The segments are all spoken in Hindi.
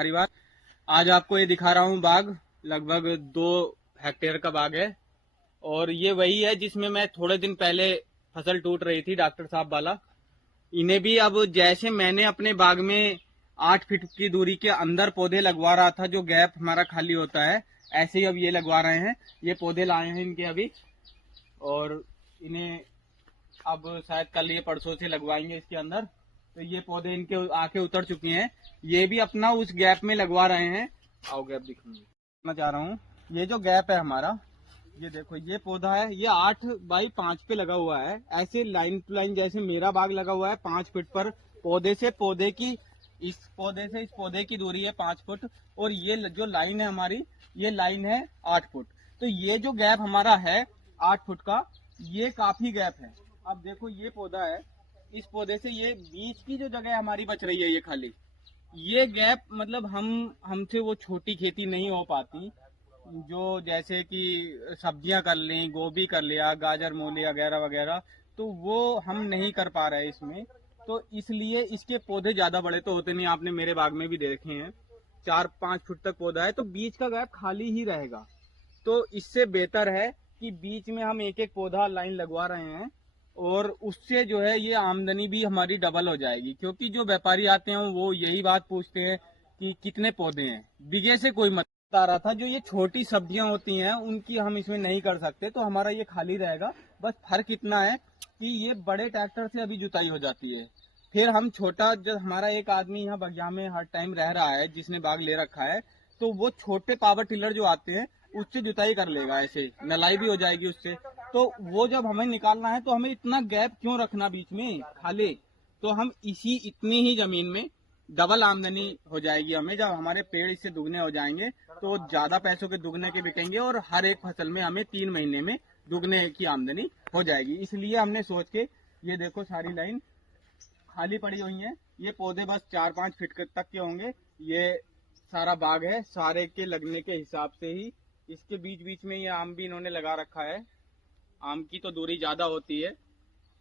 परिवार, आज आपको ये दिखा रहा हूँ बाग। लगभग 2 हेक्टेयर का बाग है और ये वही है जिसमें मैं थोड़े दिन पहले फसल टूट रही थी डॉक्टर साहब वाला। इन्हें भी अब जैसे मैंने अपने बाग में 8 फीट की दूरी के अंदर पौधे लगवा रहा था, जो गैप हमारा खाली होता है, ऐसे ही अब ये लगवा रहे हैं। ये पौधे लाए हैं इनके अभी और इन्हें अब शायद कल ये परसों से लगवाएंगे इसके अंदर। तो ये पौधे इनके आके उतर चुके हैं, ये भी अपना उस गैप में लगवा रहे हैं। आओ गैप दिखाऊंगी, मैं चाह रहा हूँ। ये जो गैप है हमारा, ये देखो, ये पौधा है, ये 8x5 पे लगा हुआ है, ऐसे लाइन टू लाइन जैसे मेरा बाग लगा हुआ है 5 फीट पर। पौधे से पौधे की, इस पौधे से इस पौधे की दूरी है 5 फुट और ये जो लाइन है हमारी, ये लाइन है 8 फुट। तो ये जो गैप हमारा है 8 फुट का, ये काफी गैप है। अब देखो ये पौधा है, इस पौधे से ये बीच की जो जगह हमारी बच रही है, ये खाली, ये गैप मतलब हमसे वो छोटी खेती नहीं हो पाती, जो जैसे कि सब्जियां कर लें, गोभी कर लिया, गाजर मूली वगैरह वगैरह, तो वो हम नहीं कर पा रहे इसमें। तो इसलिए इसके पौधे ज्यादा बड़े तो होते नहीं, आपने मेरे बाग में भी देखे हैं, 4-5 फुट तक पौधा है, तो बीच का गैप खाली ही रहेगा। तो इससे बेहतर है कि बीच में हम एक एक पौधा लाइन लगवा रहे हैं और उससे जो है ये आमदनी भी हमारी डबल हो जाएगी। क्योंकि जो व्यापारी आते हैं वो यही बात पूछते हैं कि कितने पौधे हैं, बीघे से कोई मत आ रहा था। जो ये छोटी सब्जियां होती हैं उनकी हम इसमें नहीं कर सकते, तो हमारा ये खाली रहेगा। बस फर्क इतना है कि ये बड़े ट्रैक्टर से अभी जुताई हो जाती है, फिर हम छोटा, जब हमारा एक आदमी यहाँ बगिया में हर टाइम रह रहा है जिसने बाग ले रखा है, तो वो छोटे पावर टिलर जो आते हैं उससे जुताई कर लेगा, ऐसे नलाई भी हो जाएगी उससे। तो वो जब हमें निकालना है तो हमें इतना गैप क्यों रखना बीच में खाली। तो हम इसी इतनी ही जमीन में डबल आमदनी हो जाएगी हमें। जब हमारे पेड़ इससे दुगने हो जाएंगे तो ज्यादा पैसों के दुगने के बिकेंगे और हर एक फसल में हमें 3 महीने में दुगने की आमदनी हो जाएगी। इसलिए हमने सोच के, ये देखो सारी लाइन खाली पड़ी हुई है, ये पौधे बस 4-5 फीट तक के होंगे। ये सारा बाग है, सारे के लगने के हिसाब से ही। इसके बीच बीच में ये आम भी इन्होंने लगा रखा है। आम की तो दूरी ज्यादा होती है,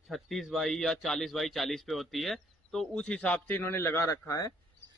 36 या 40x40 पे होती है, तो उस हिसाब से इन्होंने लगा रखा है।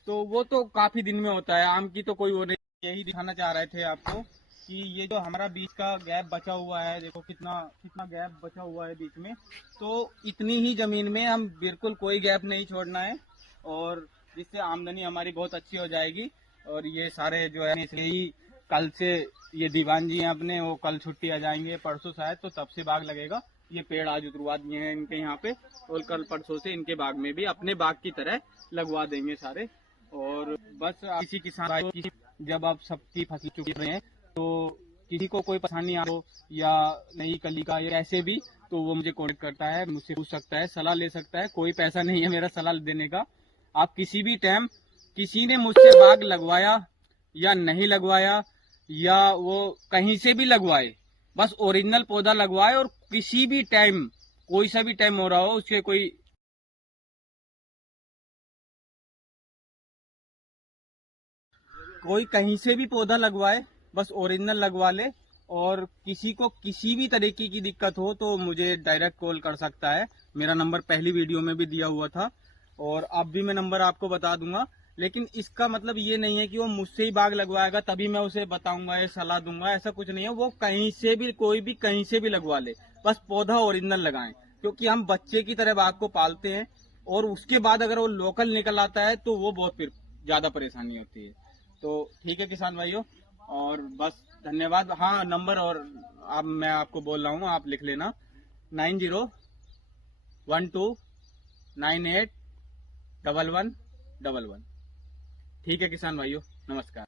तो वो तो काफी दिन में होता है, आम की तो कोई वो नहीं। यही दिखाना चाह रहे थे आपको कि ये जो हमारा बीच का गैप बचा हुआ है, देखो कितना कितना गैप बचा हुआ है बीच में। तो इतनी ही जमीन में हम बिल्कुल कोई गैप नहीं छोड़ना है और जिससे आमदनी हमारी बहुत अच्छी हो जाएगी। और ये सारे जो है, इसलिए ही कल से ये दीवान जी हैं अपने, वो कल छुट्टी आ जाएंगे, परसों शायद, तो तब से बाग लगेगा। ये पेड़ आज उतरवा दिए हैं इनके यहाँ पे और कल परसों से इनके बाग में भी अपने बाग की तरह लगवा देंगे सारे। और बस किसी किसान भाई की, जब आप सबकी फसल चुक रहे हैं तो किसी को कोई परेशानी आ हो या नई कली का या ऐसे भी, तो वो मुझे कॉन्टेक्ट करता है, मुझसे पूछ सकता है, सलाह ले सकता है। कोई पैसा नहीं है मेरा सलाह देने का। आप किसी भी टाइम, किसी ने मुझसे बाग लगवाया या नहीं लगवाया या वो कहीं से भी लगवाए, बस ओरिजिनल पौधा लगवाए और किसी भी टाइम, कोई सा भी टाइम हो रहा हो, उसके कोई कहीं से भी पौधा लगवाए, बस ओरिजिनल लगवा ले। और किसी को किसी भी तरीके की दिक्कत हो तो मुझे डायरेक्ट कॉल कर सकता है। मेरा नंबर पहली वीडियो में भी दिया हुआ था और अब भी मैं नंबर आपको बता दूंगा। लेकिन इसका मतलब ये नहीं है कि वो मुझसे ही बाग लगवाएगा तभी मैं उसे बताऊंगा या सलाह दूंगा, ऐसा कुछ नहीं है। वो कहीं से भी, कोई भी कहीं से भी लगवा ले, बस पौधा ओरिजिनल लगाएं। क्योंकि हम बच्चे की तरह बाग को पालते हैं और उसके बाद अगर वो लोकल निकल आता है तो वो बहुत फिर ज्यादा परेशानी होती है। तो ठीक है किसान भाइयों, और बस धन्यवाद। हाँ, नंबर और अब मैं आपको बोल रहा हूँ, आप लिख लेना, 9012981111। ठीक है किसान भाइयों, नमस्कार।